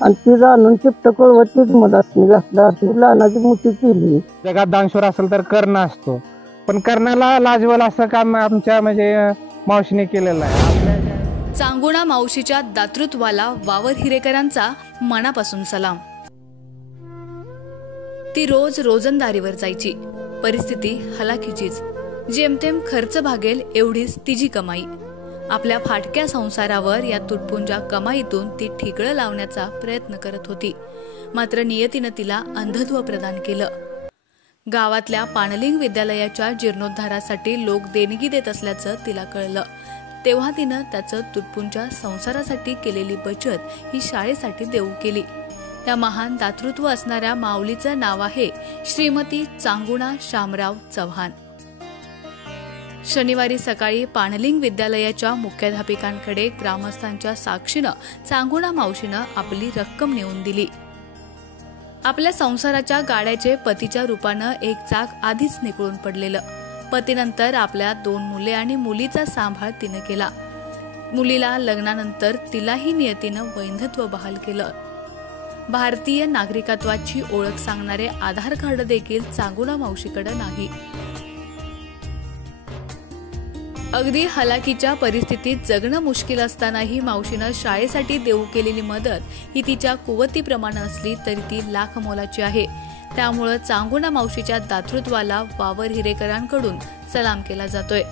आणि ती जाणून चिपट कळवतीच मधासनी घातला, लहानाची मोठी केली. जगात दानशूर असेल तर कर्ण असतो, पण कर्णाला लाजवल असं काम आमच्या म्हणजे मावशीने केलेलं आहे. चांगुणा मावशीच्या दातृत्वाला वावर हिरेकरांचा मनापासून सलाम. ती रोज रोजंदारीवर जायची. परिस्थिती हलाखीचीच. जेमतेम खर्च भागेल एवढीच तिची कमाई. आपल्या फाटक्या संसारावर या तुटपुंजा कमाईतून ती ठिकळं लावण्याचा प्रयत्न करत होती. मात्र नियतीनं तिला अंधत्व प्रदान केलं. गावातल्या पाणलिंग विद्यालयाच्या जीर्णोद्धारासाठी लोक देणगी देत असल्याचं तिला कळलं. तेव्हा तिनं त्याचं तुटपुंजा संसारासाठी केलेली बचत ही शाळेसाठी देऊ केली. त्या महान दातृत्व असणाऱ्या माऊलीचं नाव आहे श्रीमती चांगुणा शामराव चव्हाण. शनिवारी सकाळी पाणलिंग विद्यालयाच्या मुख्याध्यापिकांकडे ग्रामस्थांच्या साक्षीनं चांगुणा मावशीनं आपली रक्कम नेऊन दिली. आपल्या संसाराच्या गाड्याचे पतीच्या रूपानं एक चाक आधीच निकळून पडलेलं. पतीनंतर आपल्या 2 मुले आणि मुलीचा सांभाळ तिनं केला. मुलीला लग्नानंतर तिलाही नियतीनं वैधत्व बहाल केलं. भारतीय नागरिकत्वाची ओळख सांगणारे आधार कार्ड देखील चांगुणा मावशीकडे नाही. अगदी हलाखीच्या परिस्थितीत जगणं मुश्किल असतानाही मावशीनं शाळेसाठी देऊ केलेली मदत ही तिच्या कुवतीप्रमाणे असली तरी ती लाख मोलाची आहे. त्यामुळं चांगुणा मावशीच्या दातृत्वाला वावर हिरेकरांकडून सलाम केला जातोय.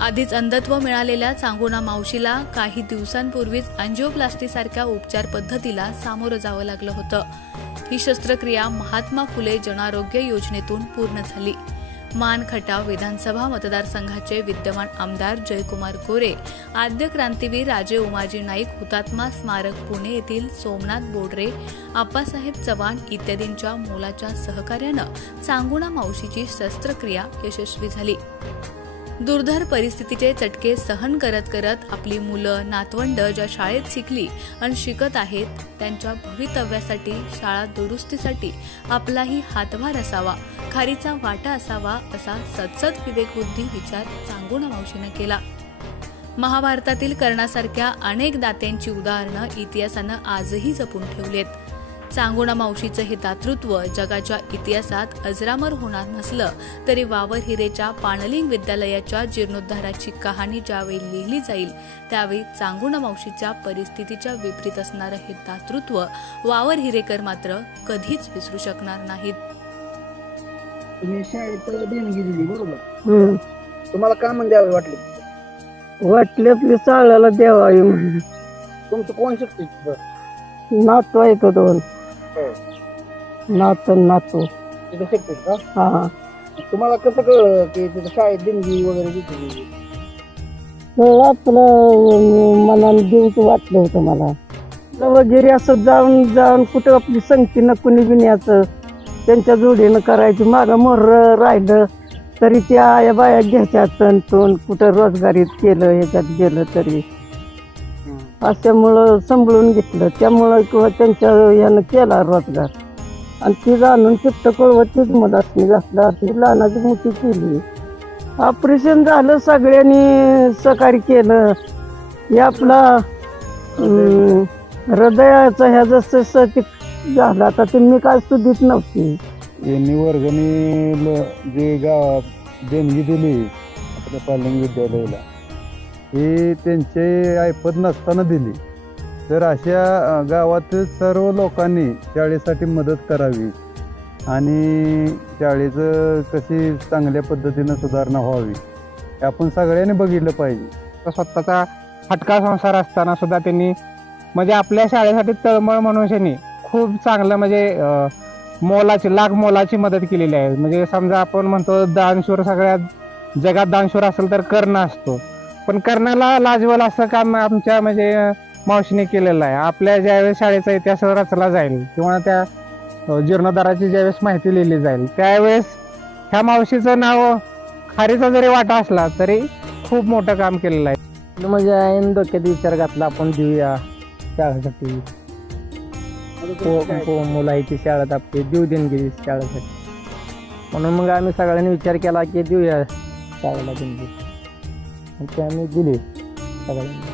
आधीच अंधत्व मिळालेल्या चांगुणा मावशीला काही दिवसांपूर्वीच अँजिओप्लास्टी सारख्या उपचार पद्धतीला सामोरं जावं लागलं होतं. ही शस्त्रक्रिया महात्मा फुले जनआरोग्य योजनेतून पूर्ण झाली. मान खटाव विधानसभा मतदारसंघाचे विद्यमान आमदार जयकुमार गोरे, आद्य क्रांतीवीर राजे उमाजी नाईक हुतात्मा स्मारक पुणे येथील सोमनाथ बोडरे, आप्पासाहेब चव्हाण इत्यादींच्या मोलाच्या सहकार्यानं चांगुणा मावशीची शस्त्रक्रिया यशस्वी झाली. दुर्धर परिस्थितीचे चटके सहन करत करत आपली मुलं नातवंड ज्या शाळेत शिकली आणि शिकत आहेत त्यांच्या भवितव्यासाठी, शाळा दुरुस्तीसाठी आपलाही हातभार असावा, खारीचा वाटा असावा असा सदसद विवेकबुद्धी विचार चांगुणा मावशीनं केला. महाभारतातील कर्णासारख्या अनेक दात्यांची उदाहरणं इतिहासानं आजही जपून ठेवलीत. चांगुणा मावशीचं हे दातृत्व जगाच्या इतिहासात अजरामर होणार नसलं तरी वावर हिरेच्या पाणलिंग विद्यालयाच्या जीर्णोद्धाराची कहाणी ज्यावेळी लिहिली जाईल त्यावेळी चांगुणा मावशीच्या परिस्थितीच्या विपरीत असणारं हे दातृत्व वावर हिरेकर मात्र कधीच विसरू शकणार नाहीत. तुम्ही शाळेत देणगी दिली बरोबर, तुम्हाला का म्हणून द्यावे वाटले आपली चाळायला द्यावावी म्हणून. तुमचं कोण शिकते? नातू आहे तो 2 नातू तिथं शिकते का? हा. तुम्हाला कसं कळलं की तिथं शाळेत देणगी वगैरे देते? आपलं मनाने देऊच वाटलं होतं मला वगैरे. असं जाऊन जाऊन कुठं आपली संगतीनं कुणी बिन्याचं त्यांच्या जोडीनं करायची. मागं मोर राहिलं तरी त्या आया बाया घ्यायच्या तणतून, कुठं रोजगारीत केलं ह्याच्यात गेलं तरी अशामुळं सांभाळून घेतलं. त्यामुळं किंवा त्यांच्या यानं केला रोजगार आणि ती जाणून चिपट कळवतीच मधासनी घातला, लहानाची मोठी केली. ऑपरेशन झालं, सगळ्यांनी सहकार्य केलं. हे आपला हृदयाचा ह्या जसं झालं आता ते मी काय सुधीत नव्हती. यांनी वर्गणी जे गावात देणगी दिली आपल्या पाणलिंग विद्यालयाला हे त्यांचे ऐपत नसताना दिली. तर अशा गावातील सर्व लोकांनी शाळेसाठी मदत करावी आणि शाळेचं कशी चांगल्या पद्धतीनं सुधारणा व्हावी हे आपण सगळ्यांनी बघितलं पाहिजे. स्वतःचा फटका संसार असताना सुद्धा त्यांनी म्हणजे आपल्या शाळेसाठी तळमळ मनुष्याने खूप चांगलं म्हणजे मोलाची लाख मोलाची मदत केलेली आहे. म्हणजे समजा आपण म्हणतो दानशूर सगळ्यात जगात दानशूर असेल तर कर्ण असतो, पण कर्णाला लाजवल असं काम आमच्या म्हणजे मावशीने केलेलं आहे. आपल्या ज्यावेळेस शाळेचा इतिहास रचला जाईल किंवा त्या जीर्णोद्धाराची ज्यावेळेस माहिती लिहिली जाईल त्यावेळेस ह्या मावशीचं नाव खारीचा जरी वाटा असला तरी खूप मोठं काम केलेलं आहे. म्हणजे ऐन डोक्यात विचार घातला आपण देऊया शाळेसाठी, मुलाची शाळेत आपली देऊ देणगी शाळेसाठी, म्हणून मग आम्ही सगळ्यांनी विचार केला की देऊया शाळेला देणगी. ते आम्ही दिली सगळ्यांनी.